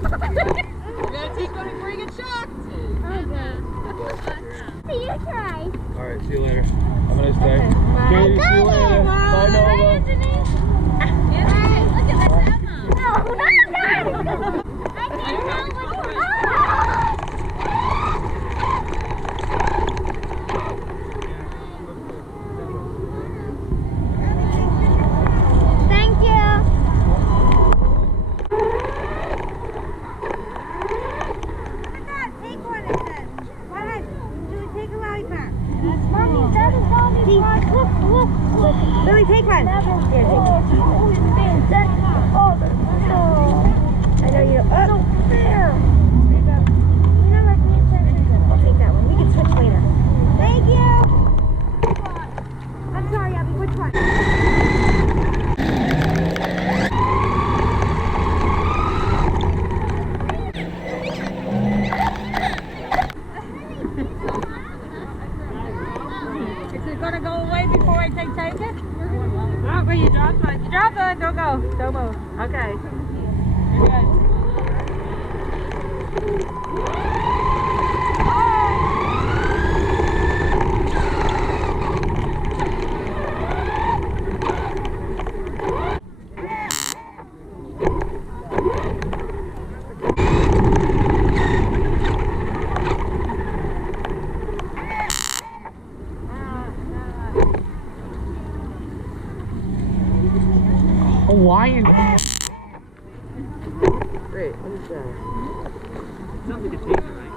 gotta take one before you get shocked. See you try. Alright, see you later. Have a nice day. Katie, see you later. Bye, Nova. Anthony. Look at this Emma. No, not that. I can't tell which one. Thank you. Look at that. Take one, it says. Go ahead. Take a lollipop. Mommy, that is Mommy's one. Look. Lily, take one. Here, take one. Oh, I know you don't. Oh, no, fair. I'll take that one. We can switch later. Thank you. I'm sorry, Abby. Which one? Is it gonna go away before I take Taser? Oh, but you dropped one. You dropped one. Don't go. Don't move. Okay. You're good. Hawaiian. Wait, what is that? Sounds like a taser, right?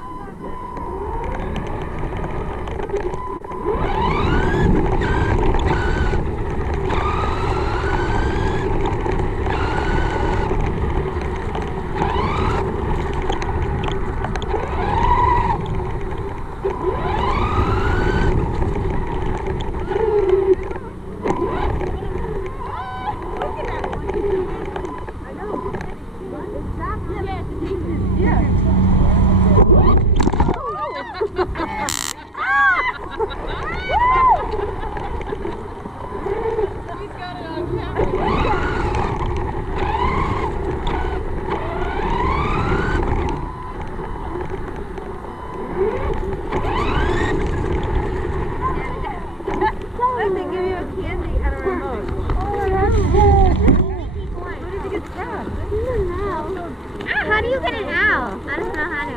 How do you get it out? I don't know how to.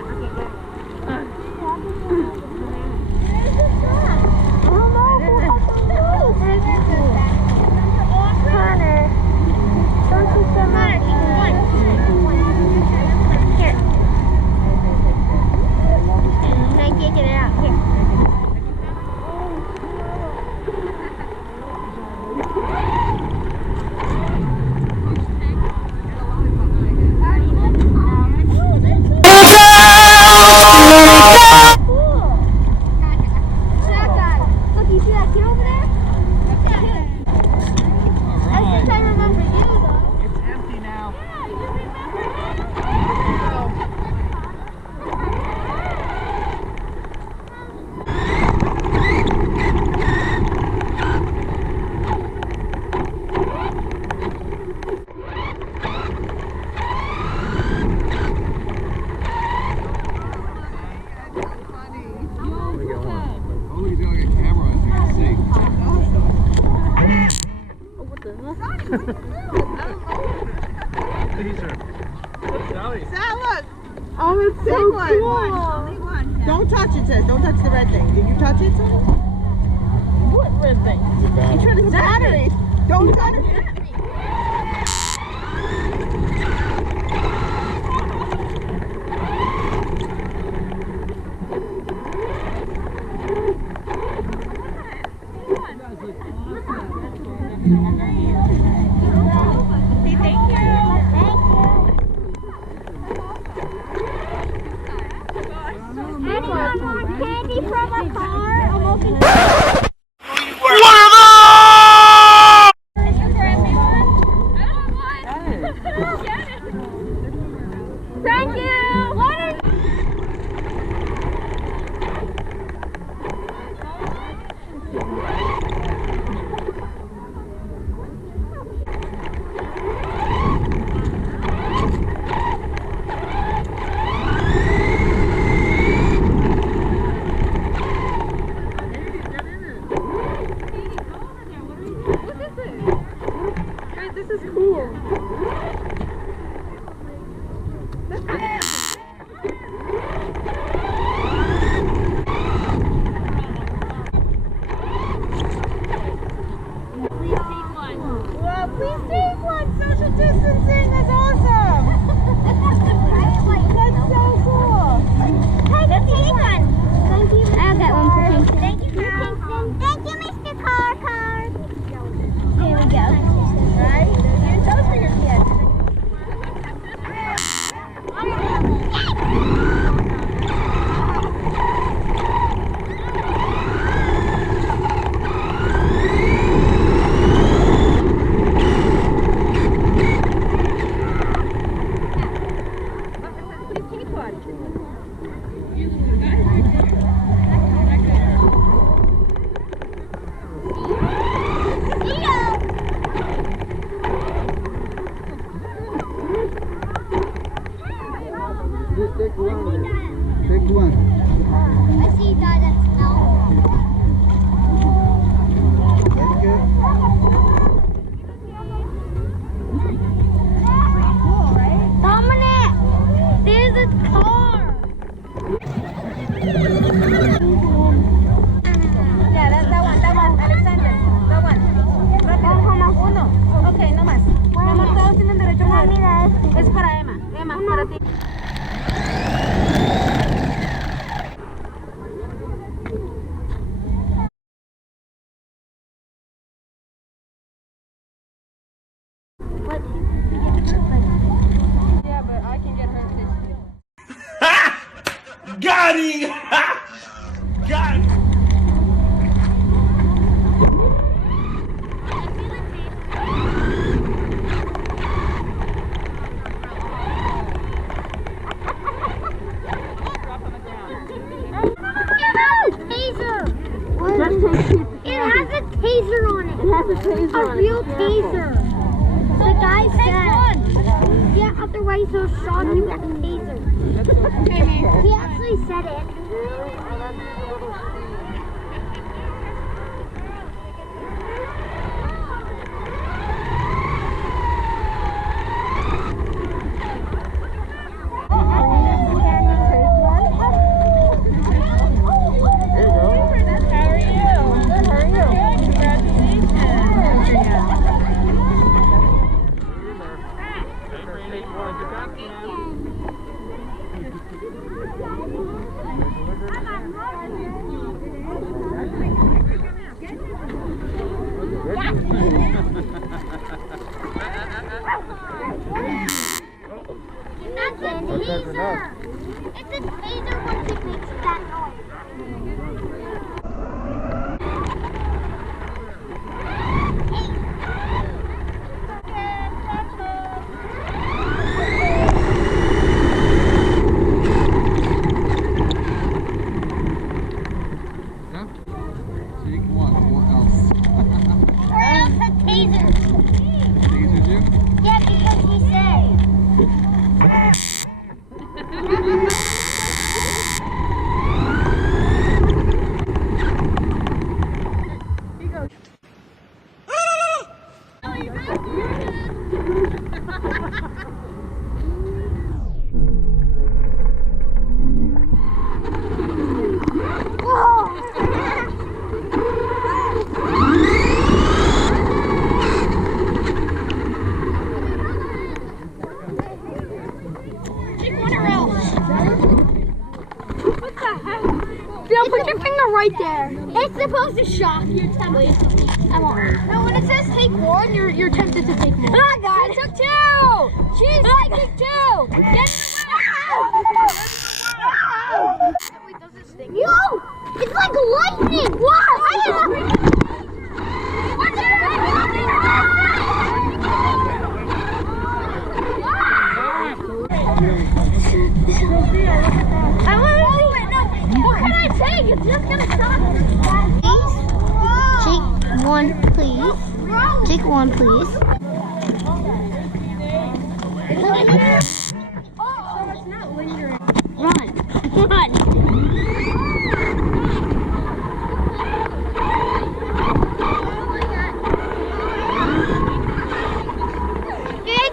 Oh, it's so cool. Don't touch it, says. Don't touch the red thing. Did you touch it, Sonny? What red thing? You tried to batteries. Don't touch it. Candy from a car. I'm opening. Thank you. Please take one. Social distancing. That's awesome. That's so cool. Let's take one. Thank you. I'll get one for Kingston. Thank you, Kingston. Thank you, Mr. Car. There we go. Right? Use those for your kids. Just take one. Take one. I see that smell. Thank you. Dominic, there's a car. Yeah, that one, Alexander. That one. Uno. Okay, no más. No más, todos tienen derecho a mover. Es para Emma. Emma, para ti. Yeah, but I can get her to steal it. Got him! Got him! It has a taser on it. It has a taser on it. A real taser. The guy said. Yeah, otherwise he'll shot you with a taser. He actually said it. That's a taser. It's a taser once it makes that noise. Take one. What else? Or else a taser. Taser you? Yeah, because he said. Put your finger right there. It's supposed to shock your tummy. I won't. No, when it says take one, you're tempted to take more. I got it. I took two. Jeez, I took two. Get Wait, does it sting? Yo, it's like lightning. Wow. What can I take? It's just gonna stop. Please. Take one, please. So it's not lingering. Run. Hey,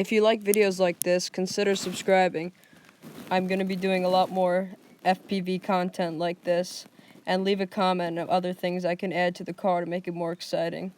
If you like videos like this, consider subscribing. I'm going to be doing a lot more FPV content like this. And leave a comment of other things I can add to the car to make it more exciting.